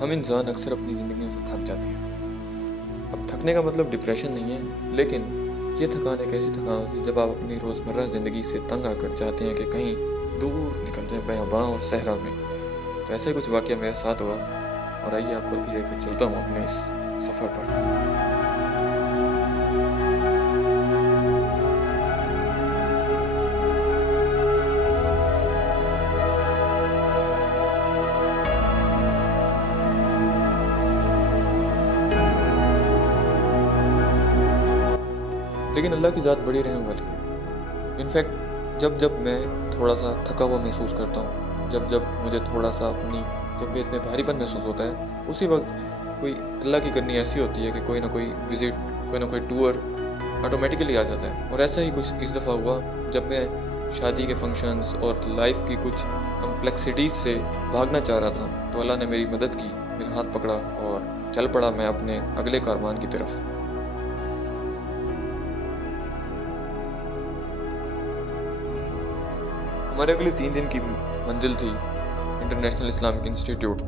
हम इंसान अक्सर अपनी ज़िंदगी से थक जाते हैं। अब थकने का मतलब डिप्रेशन नहीं है, लेकिन ये थकान एक ऐसी थकान होती है जब आप अपनी रोज़मर्रा ज़िंदगी से तंग आकर चाहते हैं कि कहीं दूर निकल जाए बयाबां और सहरा में। तो ऐसा ही कुछ वाक़या मेरे साथ हुआ और आइए आपको भी लेकर चलता हूँ अपने इस सफ़र पर। लेकिन अल्लाह की ज़ात बड़ी रहम वाली है। इनफैक्ट जब मैं थोड़ा सा थका हुआ महसूस करता हूँ, जब मुझे थोड़ा सा अपनी तबीयत में भारीपन महसूस होता है, उसी वक्त कोई अल्लाह की करनी ऐसी होती है कि कोई ना कोई विज़िट, कोई ना कोई टूर ऑटोमेटिकली आ जाता है। और ऐसा ही कुछ इस दफ़ा हुआ जब मैं शादी के फंक्शंस और लाइफ की कुछ कम्प्लेक्सिटीज़ से भागना चाह रहा था, तो अल्लाह ने मेरी मदद की, मेरा हाथ पकड़ा और चल पड़ा मैं अपने अगले कारवान की तरफ। हमारे अगले 3 दिन की मंजिल थी इंटरनेशनल इस्लामिक इंस्टीट्यूट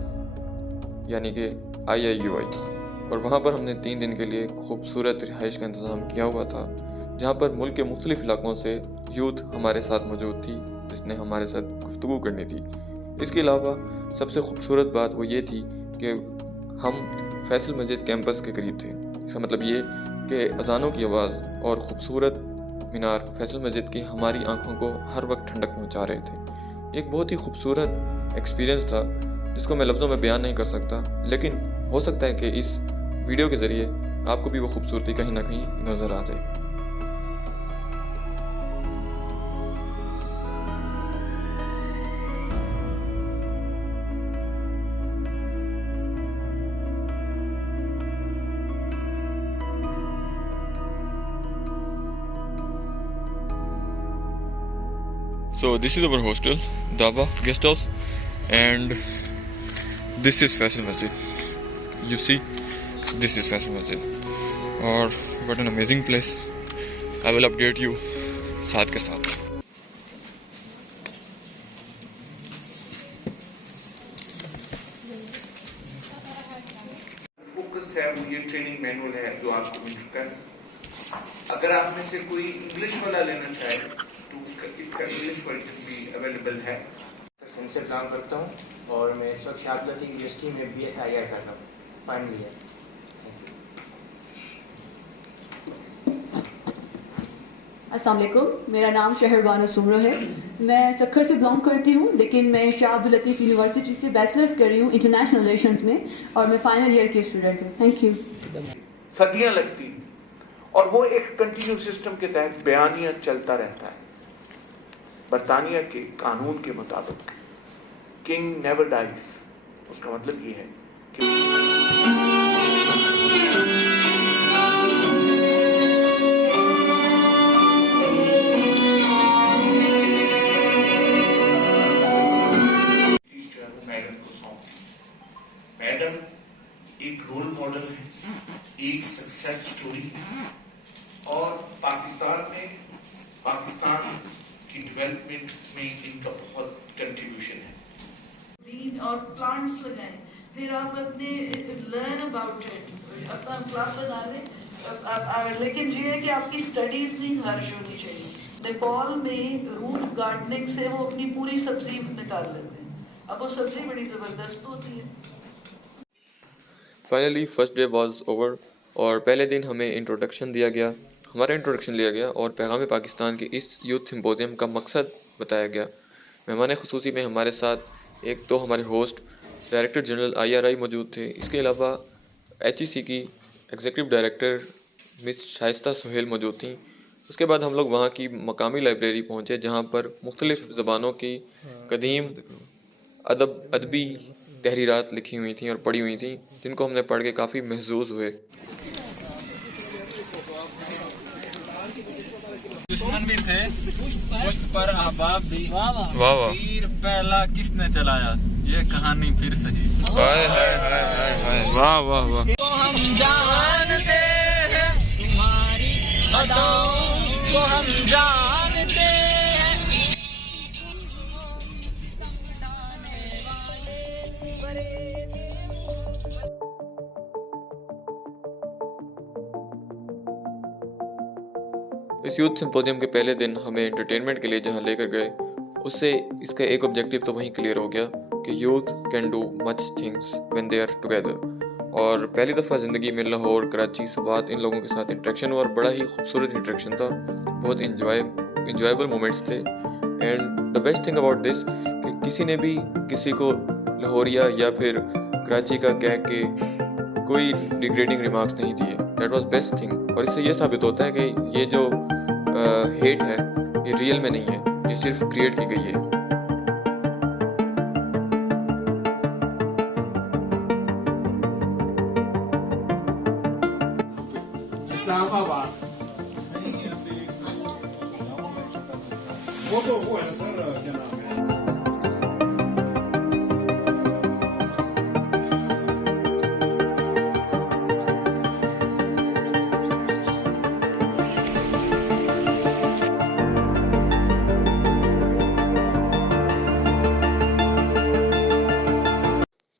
यानी कि IIUI, और वहाँ पर हमने 3 दिन के लिए खूबसूरत रिहाइश का इंतज़ाम किया हुआ था, जहाँ पर मुल्क के मुख्तलिफ़ इलाकों से यूथ हमारे साथ मौजूद थी जिसने हमारे साथ गुफ्तगू करनी थी। इसके अलावा सबसे खूबसूरत बात वो ये थी कि हम फैसल मस्जिद कैंपस के करीब थे। इसका मतलब ये कि अज़ानों की आवाज़ और ख़ूबसूरत मीनार फैसल मस्जिद की हमारी आंखों को हर वक्त ठंडक पहुंचा रहे थे। एक बहुत ही खूबसूरत एक्सपीरियंस था जिसको मैं लफ्ज़ों में बयान नहीं कर सकता, लेकिन हो सकता है कि इस वीडियो के ज़रिए आपको भी वो खूबसूरती कहीं ना कहीं नज़र आ जाए। So this is our hostel, Daba guest house, and this is Faisal Masjid. You see, this is Faisal Masjid. और what an amazing place. I will update you साथ के साथ। फोकस है, ये ट्रेनिंग मैनुअल है जो आपको मिल चुका है। अगर आप में से कोई इंग्लिश वाला लेना चाहे तो इसका इंग्लिश वर्जन भी अवेलेबल है। सेंसर काम करता हूँ और मैं इस वक्त शाहबलती यूनिवर्सिटी में BSIR कर रहा हूँ, फाइनल ईयर। अस्सलाम वालेकुम, मेरा नाम शहरबानो सुमरो है। मैं सक्खर से बिलोंग करती हूँ, लेकिन मैं शाह अब्दुल लतीफ़ यूनिवर्सिटी से बैचलर्स कर रही हूँ इंटरनेशनल रिलेशंस में, और मैं फाइनल ईयर की स्टूडेंट हूँ। Thank you. सदियां लगती और वो एक कंटिन्यू सिस्टम के तहत बयानिया चलता रहता है। बरतानिया के कानून के मुताबिक किंग नेवर डाइज। उसका मतलब ये है कि मैडम को सौंप। मैडम एक रोल मॉडल है, एक सक्सेस स्टोरी है, और पाकिस्तान की डेवलपमेंट में इनका बहुत कंट्रीब्यूशन है। ग्रीन और प्लांट्स लगाएं, फिर आप अपने लर्न अबाउट इट, अपना क्लब बना लें। लेकिन ये है कि आपकी स्टडीज नहीं हर्श होनी चाहिए। नेपाल में रूफ गार्डनिंग से वो अपनी पूरी सब्जी निकाल लेते हैं। अब वो सब्जी बड़ी जबरदस्त होती है। Finally first day was over और पहले दिन हमें इंट्रोडक्शन दिया गया, हमारा इंट्रोडक्शन लिया गया और पैगाम पाकिस्तान के इस यूथ सिम्पोजियम का मकसद बताया गया। मेहमान ख़ुसूसी में हमारे साथ एक तो हमारे होस्ट डायरेक्टर जनरल IRI मौजूद थे। इसके अलावा HEC की executive director miss Shaista Suhail मौजूद थी। उसके बाद हम लोग वहाँ की मकामी लाइब्रेरी पहुँचे, जहाँ पर मुख्तलिफ़ ज़बानों की कदीम अदबी तहरीरात लिखी हुई थी और पढ़ी हुई थी, जिनको हमने पढ़ के काफ़ी महजूज़ हुए। दुश्मन भी थे, पुश्त पर अहबाब भी। वाह वाह। तीर पहला किसने चलाया, ये कहानी फिर सही। हाय हाय हाय हाय हाय, वाह वाह वाह। तो हम जानते हैं तुम्हारी अदाओं को, हम जानते हैं। इस यूथ सिंपोजियम के पहले दिन हमें एंटरटेनमेंट के लिए जहाँ लेकर गए, उससे इसका एक ऑब्जेक्टिव तो वहीं क्लियर हो गया कि youth can do much things when they are together. और पहली दफ़ा ज़िंदगी में लाहौर, कराची, सवात इन लोगों के साथ इंटरेक्शन हुआ और बड़ा ही खूबसूरत इंटरेक्शन था, बहुत इंजॉयबल मोमेंट्स थे। And the best thing about this कि किसी ने भी किसी को लाहौरिया या फिर कराची का कह के कोई डिग्रेडिंग रिमार्क्स नहीं दिए। That was best thing. और इससे ये साबित होता है कि ये जो हेट है ये रियल में नहीं है, ये सिर्फ क्रिएट की गई है। इस्लामाबाद वो तो वो है सर, क्या नाम है?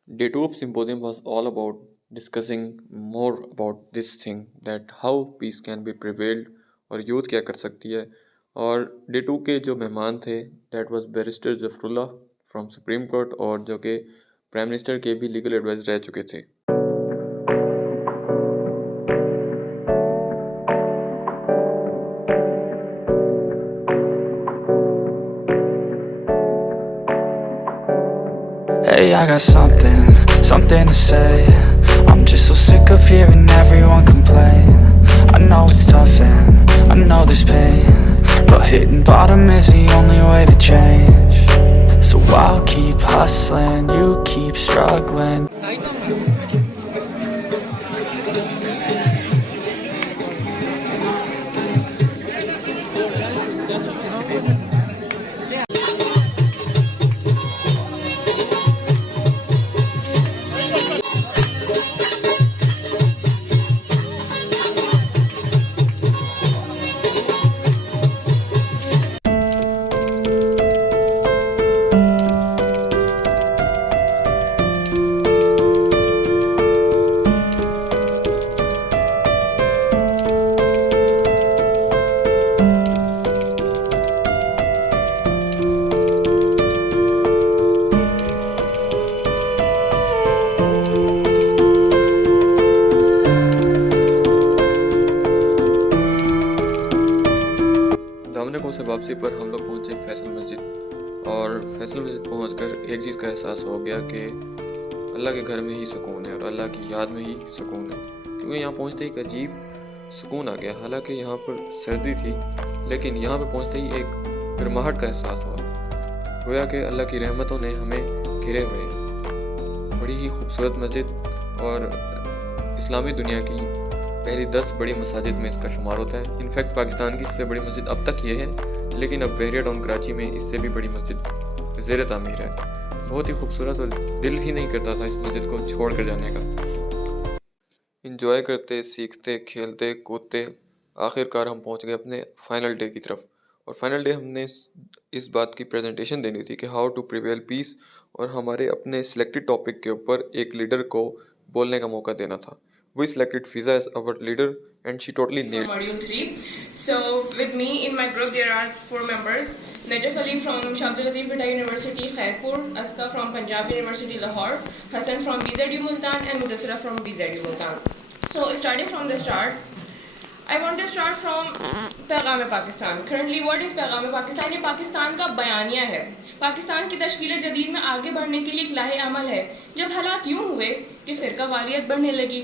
Day 2 of symposium was all about discussing more about this thing, that how peace can be prevailed और यूथ क्या कर सकती है। और Day 2 के जो मेहमान थे that was barrister Zafrullah from supreme court, और जो कि प्राइम मिनिस्टर के भी लीगल एडवाइस रह चुके थे। Hey, I got something to say. I'm just so sick of hearing everyone complain. I know it's tough and I know there's pain, but hitting bottom is the only way to change. So I'll keep hustling, you keep struggling. से वापसी पर हम लोग पहुँचे फैसल मस्जिद, और फैसल मस्जिद पहुँचकर एक चीज़ का एहसास हो गया कि अल्लाह के घर में ही सुकून है और अल्लाह की याद में ही सुकून है। क्योंकि यहाँ पहुँचते ही एक अजीब सुकून आ गया। हालांकि यहाँ पर सर्दी थी, लेकिन यहाँ पर पहुँचते ही एक गर्माहट का एहसास हुआ, गोया कि अल्लाह की रहमतों ने हमें घिरे हुए हैं। बड़ी ही खूबसूरत मस्जिद, और इस्लामी दुनिया की पहली 10 बड़ी मसाजिद में इसका शुमार होता है। इनफैक्ट पाकिस्तान की सबसे बड़ी मस्जिद अब तक ये है, लेकिन अब बहरिया टाउन कराची में इससे भी बड़ी मस्जिद ज़ेर तामीर है। बहुत ही खूबसूरत, और दिल ही नहीं करता था इस मस्जिद को छोड़ कर जाने का। इंजॉय करते, सीखते, खेलते, कूदते आखिरकार हम पहुंच गए अपने फाइनल डे की तरफ। और फाइनल डे हमने इस बात की प्रेजेंटेशन देनी थी कि हाउ टू प्रिवेल पीस, और हमारे अपने सिलेक्टेड टॉपिक के ऊपर एक लीडर को बोलने का मौका देना था। We selected Fiza as our leader, and she totally nailed it. Module 3. So with me in my group there are 4 members. Najaf Ali from Shah Abdul Latif Bhutta University, Khairpur, Aska from Punjab University, Lahore, Hassan from BZU Multan, and Mudassira from BZU Multan. So starting from the start, I want to start from पैगाम-ए-पाकिस्तान. Currently what is पैगाम-ए-पाकिस्तान? ये पाकिस्तान का बयानिया है। पाकिस्तान की तश्कील जदीद में आगे बढ़ने के लिए एक लाहे-अमल है। जब हालात यूँ हुए कि फ़िरका वारियत बढ़ने लगी,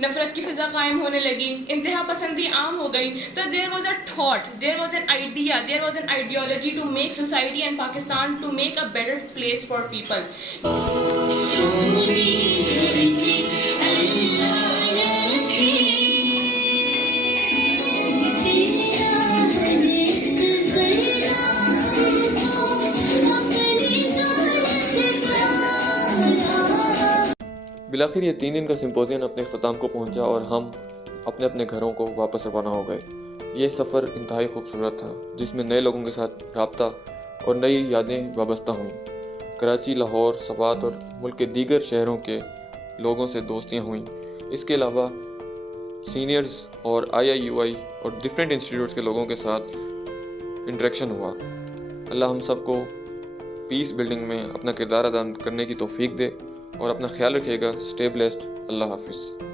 नफरत की फिजा कायम होने लगी, इंतहा पसंदी आम हो गई, तो there was a thought, there was an idea, there was an ideology to make society and Pakistan to make a better place for people. बिलाखिर ये 3 दिन का सिंपोजियम अपने अख्ताम को पहुंचा और हम अपने अपने घरों को वापस रवाना हो गए। ये सफ़र इंतहाई खूबसूरत था, जिसमें नए लोगों के साथ रब्ता और नई यादें वाबस्ता हुईं। कराची, लाहौर, सवात और मुल्क के दीगर शहरों के लोगों से दोस्तियां हुईं। इसके अलावा सीनियर्स और IIUI और डिफरेंट इंस्टीट्यूट्स के लोगों के साथ इंटरेक्शन हुआ। अल्लाह हम सबको पीस बिल्डिंग में अपना किरदार अदा करने की तौफीक दे और अपना ख्याल रखिएगा। Stay blessed. अल्लाह हाफिज़।